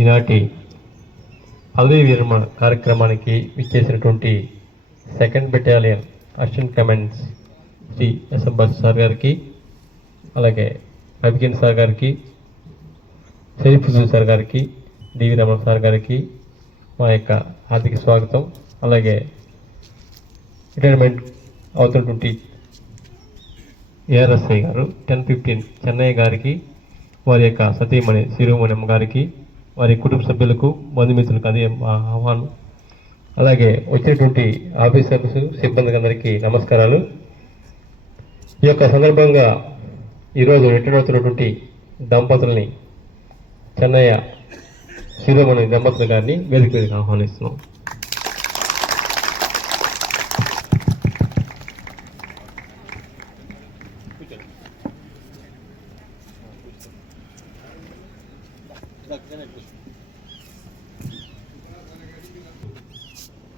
ఈనాటి పదవీ విరమణ కార్యక్రమానికి ఇచ్చేసినటువంటి 2nd battalion assistant commandant Shri S బస్ సార్ గారికి, అలాగే అభికిన్ సార్ గారికి, షరీఫ్ సార్ గారికి, డివి రమణ సార్ గారికి మా యొక్క హార్దిక స్వాగతం. అలాగే రిటైర్మెంట్ అవుతున్నటువంటి ఏఆర్ఎస్ఐ గారు 1015 చెన్నయ్య గారికి, వారి యొక్క సతీమణి శిరోమణి గారికి, వారి కుటుంబ సభ్యులకు, బంధుమిత్రులకు అదే మా ఆహ్వానం. అలాగే వచ్చినటువంటి ఆఫీసర్స్, సిబ్బందికి అందరికీ నమస్కారాలు. ఈ యొక్క సందర్భంగా ఈరోజు రిటైర్ అవుతున్నటువంటి దంపతుల్ని, చెన్నయ్య శిరోమణి దంపతులు గారిని వేదిక మీదకి ఆహ్వానిస్తున్నాం.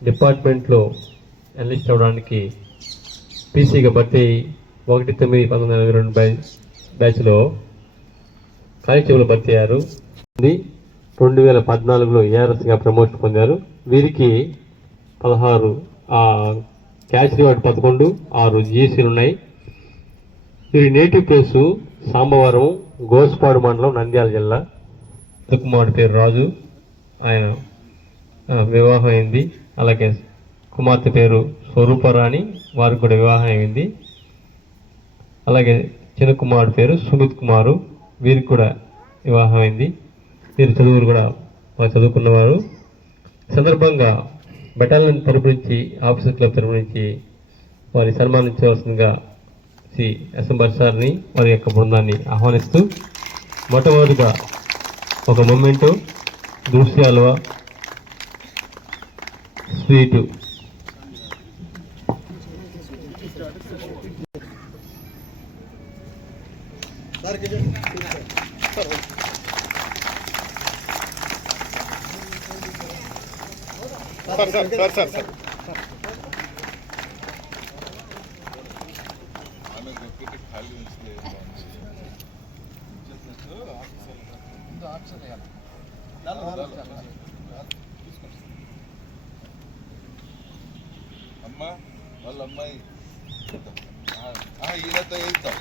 డిపార్ట్మెంట్లో ఎన్లిస్ట్ అవ్వడానికి పీసీగా భర్తీ 1/9/1942 బ్యాచ్లో కానిస్టేబుల్ భర్తీ అయ్యారు. 2014లో ఏఆర్ఎస్గా ప్రమోషన్ పొందారు. వీరికి 16 క్యాష్ రివార్డ్ 11, 6 జీసీలు ఉన్నాయి. వీరి నేటివ్ ప్లేసు సాంబవరం, గోస్పాడు మండలం, నంద్యాల జిల్లా. కుమారుడు పేరు రాజు, ఆయన వివాహం అయింది. అలాగే కుమార్తె పేరు స్వరూపరాణి, వారికి కూడా వివాహం అయింది. అలాగే చిన్న కుమారుడు పేరు సుమిత్ కుమారు, వీరికి కూడా వివాహం అయింది. వీరి చదువులు కూడా చదువుకున్నవారు. సందర్భంగా బెటాలియన్ తరపు నుంచి, ఆఫీసర్ క్లబ్ తరపు నుంచి వారి సన్మానించవలసిందిగా శ్రీ ఎస్ఎంబర్ సార్ని, వారి యొక్క బృందాన్ని ఆహ్వానిస్తూ, మొట్టమొదటిగా ఒక మొమెంటో, దృశ్యాలువ, స్వీటు. సార్ అమ్మా వాళ్ళ అమ్మాయి ఈయనతో వెళ్తాం.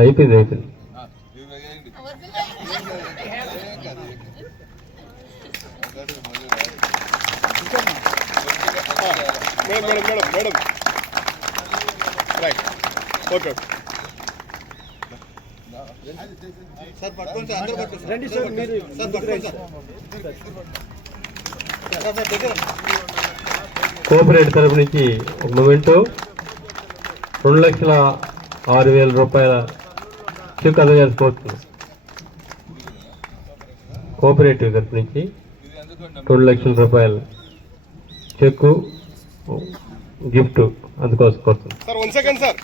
అయిపోయింది. Madam right. ఓకే సార్, పట్టుకోండి సార్, అందరూ పట్టుకోండి. రండి సార్, మీరు సార్ పట్టుకోండి సార్. కోఆపరేటివ్ తరపు నుంచి ఒక మొమెంటో 2,06,000 రూపాయల చెక్ అందజేయాల్సి కోరుతున్నాం. కోఆపరేటివ్ తరపు నుంచి 2,00,000 రూపాయల చెక్కు, గిఫ్ట్ అందుకోసం కోరుతున్నాం. Sir 1 second sir.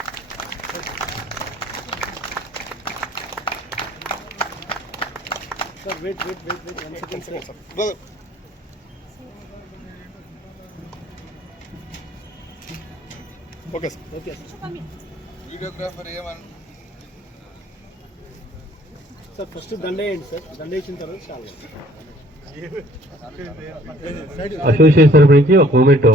Wait 1 second sir. Brother okay sir. Okay videographer ఏమన్నా సార్, ఫస్ట్ దండ వేయండి సార్. దండ వేసిన తర్వాత చాలా అసోసియేషన్ తరపు నుంచి ఒక మొమెంటో.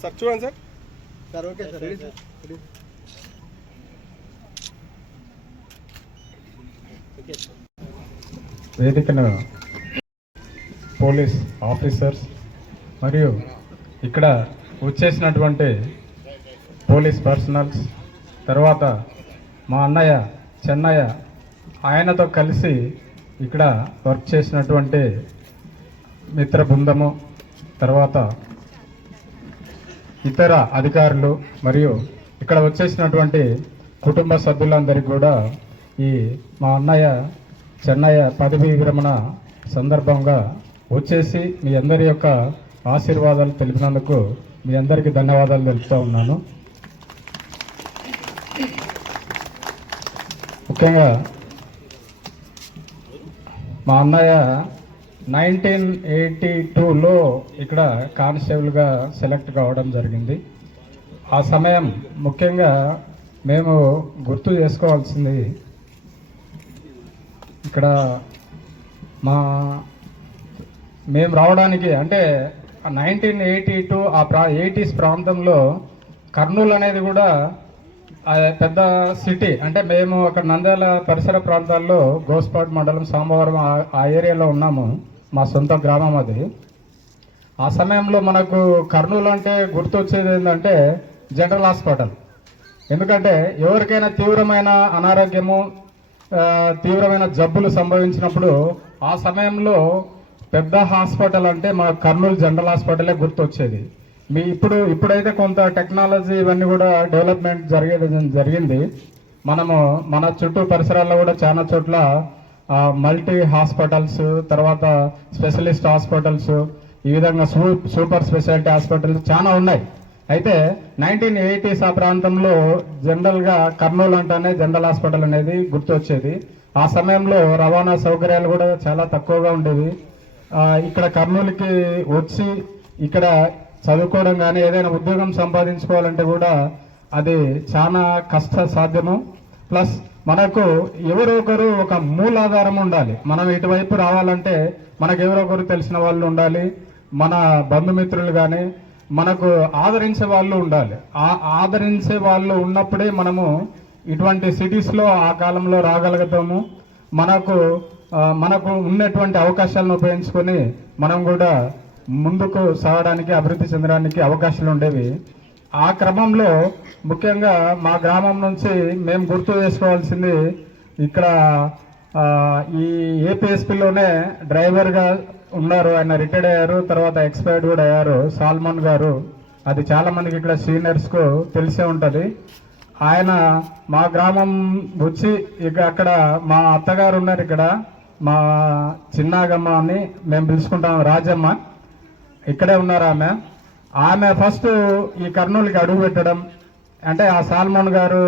సార్ చూడండి సార్. Sir okay sir. వేదికను పోలీస్ ఆఫీసర్స్ మరియు ఇక్కడ వచ్చేసినటువంటి పోలీస్ పర్సనల్స్, తర్వాత మా అన్నయ్య చెన్నయ్య, ఆయనతో కలిసి ఇక్కడ వర్క్ చేసినటువంటి మిత్ర బృందము, తర్వాత ఇతర అధికారులు మరియు ఇక్కడ వచ్చేసినటువంటి కుటుంబ సభ్యులందరికీ కూడా ఈ మా అన్నయ్య చెన్నయ్య పదవీ విరమణ సందర్భంగా వచ్చేసి మీ అందరి యొక్క ఆశీర్వాదాలు తెలిపినందుకు మీ అందరికీ ధన్యవాదాలు తెలుపుతూ ఉన్నాను. ముఖ్యంగా మా అన్నయ్య 1982లో ఇక్కడ కానిస్టేబుల్గా సెలెక్ట్ కావడం జరిగింది. ఆ సమయం ముఖ్యంగా మేము గుర్తు చేసుకోవాల్సింది ఇక్కడ మేము రావడానికి అంటే 1982 80s ప్రాంతంలో కర్నూలు అనేది కూడా పెద్ద సిటీ. అంటే మేము అక్కడ నంద్యాల పరిసర ప్రాంతాల్లో గోస్పాడ్ మండలం సాంబవరం ఆ ఏరియాలో ఉన్నాము. మా సొంత గ్రామం అది. ఆ సమయంలో మనకు కర్నూలు అంటే గుర్తొచ్చేది ఏంటంటే జనరల్ హాస్పిటల్. ఎందుకంటే ఎవరికైనా తీవ్రమైన అనారోగ్యము తీవ్రమైన జబ్బులు సంభవించినప్పుడు ఆ సమయంలో పెద్ద హాస్పిటల్ అంటే మా కర్నూలు జనరల్ హాస్పిటలే గుర్తొచ్చేది. ఇప్పుడైతే కొంత టెక్నాలజీ ఇవన్నీ కూడా డెవలప్మెంట్ జరిగింది. మన చుట్టూ పరిసరాల్లో కూడా చాలా చోట్ల మల్టీ హాస్పిటల్స్, తర్వాత స్పెషలిస్ట్ హాస్పిటల్స్, ఈ విధంగా సూపర్ స్పెషాలిటీ హాస్పిటల్స్ చాలా ఉన్నాయి. అయితే 1980s ఆ ప్రాంతంలో జనరల్గా కర్నూలు అంటేనే జనరల్ హాస్పిటల్ అనేది గుర్తొచ్చేది. ఆ సమయంలో రవాణా సౌకర్యాలు కూడా చాలా తక్కువగా ఉండేవి. ఇక్కడ కర్నూలుకి వచ్చి ఇక్కడ చదువుకోవడం కానీ ఏదైనా ఉద్యోగం సంపాదించుకోవాలంటే కూడా అది చాలా కష్ట సాధ్యము. ప్లస్ మనకు ఎవరో ఒకరు ఒక మూలాధారం ఉండాలి. మనం ఇటువైపు రావాలంటే మనకు ఎవరో ఒకరు తెలిసిన వాళ్ళు ఉండాలి, మన బంధుమిత్రులు కానీ మనకు ఆదరించే వాళ్ళు ఉండాలి. ఆదరించే వాళ్ళు ఉన్నప్పుడే మనము ఇటువంటి సిటీస్లో ఆ కాలంలో రాగలుగుతాము. మనకు ఉన్నటువంటి అవకాశాలను ఉపయోగించుకొని మనం కూడా ముందుకు సాగడానికి, అభివృద్ధి చెందడానికి అవకాశాలు ఉండేవి. ఆ క్రమంలో ముఖ్యంగా మా గ్రామం నుంచి మేము గుర్తు చేసుకోవాల్సింది ఇక్కడ ఈ ఏపీఎస్పీలోనే డ్రైవర్గా ఉన్నారు. ఆయన రిటైర్డ్ అయ్యారు, తర్వాత ఎక్స్పైర్డ్ కూడా అయ్యారు, సాల్మన్ గారు. అది చాలా మందికి ఇక్కడ సీనియర్స్కు తెలిసే ఉంటుంది. ఆయన మా గ్రామం వచ్చి ఇక అక్కడ మా అత్తగారు ఉన్నారు, ఇక్కడ మా చిన్నాగమ్మ అని మేము పిలుచుకుంటాం, రాజమ్మ. ఇక్కడే ఉన్నారు ఆమె ఫస్ట్ ఈ కర్నూలుకి అడుగు పెట్టడం, అంటే ఆ సాల్మన్ గారు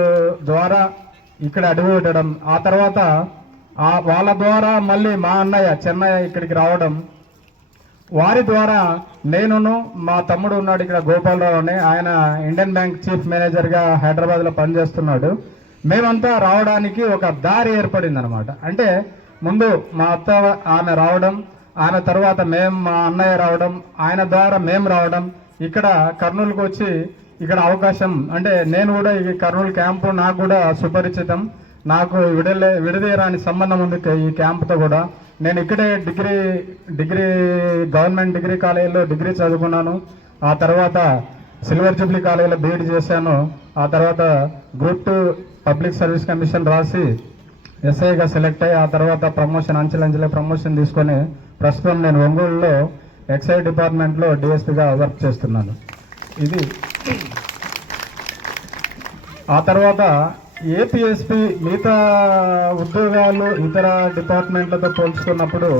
ద్వారా ఇక్కడ అడుగు పెట్టడం, ఆ తర్వాత వాళ్ళ ద్వారా మళ్ళీ మా అన్నయ్య చెన్నయ్య ఇక్కడికి రావడం, వారి ద్వారా నేనును మా తమ్ముడు ఉన్నాడు ఇక్కడ గోపాలరావు అని, ఆయన ఇండియన్ బ్యాంక్ చీఫ్ మేనేజర్గా హైదరాబాద్లో పనిచేస్తున్నాడు. మేమంతా రావడానికి ఒక దారి ఏర్పడింది అనమాట. అంటే ముందు మా అత్త ఆమె రావడం, ఆయన తర్వాత మా అన్నయ్య రావడం, ఆయన ద్వారా మేము రావడం, ఇక్కడ కర్నూలుకు వచ్చి ఇక్కడ అవకాశం, అంటే నేను కూడా ఈ కర్నూలు క్యాంపు నాకు కూడా సుపరిచితం. నాకు విడదీయరాని సంబంధం ఉంది ఈ క్యాంపుతో కూడా. నేను ఇక్కడే డిగ్రీ గవర్నమెంట్ డిగ్రీ కాలేజీలో డిగ్రీ చదువుకున్నాను. ఆ తర్వాత సిల్వర్ జూబ్లీ కాలేజీలో బీఈడి చేశాను. ఆ తర్వాత గ్రూప్ 2 పబ్లిక్ సర్వీస్ కమిషన్ రాసి ఎస్ఐగా సెలెక్ట్ అయ్యి ఆ తర్వాత ప్రమోషన్ అంచెలంచెలే ప్రమోషన్ తీసుకొని ప్రస్తుతం నేను ఒంగోలులో ఎక్సైజ్ డిపార్ట్మెంట్లో డిఎస్పీగా వర్క్ చేస్తున్నాను. ఇది ఆ తర్వాత ఏపీఎస్పీ మిగతా ఉద్యోగాలు ఇతర డిపార్ట్మెంట్లతో పోల్చుకున్నప్పుడు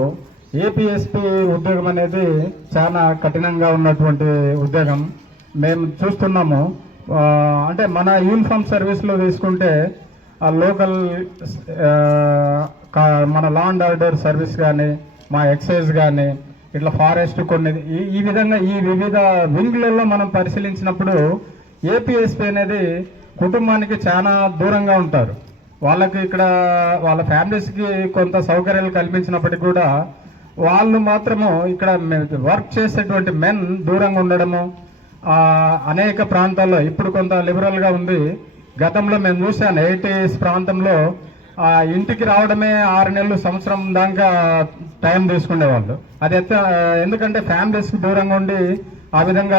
ఏపీఎస్పీ ఉద్యోగం అనేది చాలా కఠినంగా ఉన్నటువంటి ఉద్యోగం మేము చూస్తున్నాము. అంటే మన యూనిఫామ్ సర్వీస్లో తీసుకుంటే లోకల్ మన లా అండ్ ఆర్డర్ సర్వీస్ కానీ, మా ఎక్సైజ్ కానీ, ఇట్లా ఫారెస్ట్ కొన్ని ఈ విధంగా ఈ వివిధ వింగ్లలో మనం పరిశీలించినప్పుడు ఏపీఎస్పీ అనేది కుటుంబానికి చాలా దూరంగా ఉంటారు. వాళ్ళకి ఇక్కడ వాళ్ళ ఫ్యామిలీస్కి కొంత సౌకర్యాలు కల్పించినప్పటికీ కూడా వాళ్ళు మాత్రము ఇక్కడ వర్క్ చేసేటువంటి మెన్ దూరంగా ఉండడము, అనేక ప్రాంతాల్లో ఇప్పుడు కొంత లిబరల్గా ఉంది. గతంలో మేము చూసాను 80s ప్రాంతంలో ఇంటికి రావడమే 6 నెలలు సంవత్సరం దాకా టైం తీసుకునేవాళ్ళు. అది ఎందుకంటే ఫ్యామిలీస్కి దూరంగా ఉండి ఆ విధంగా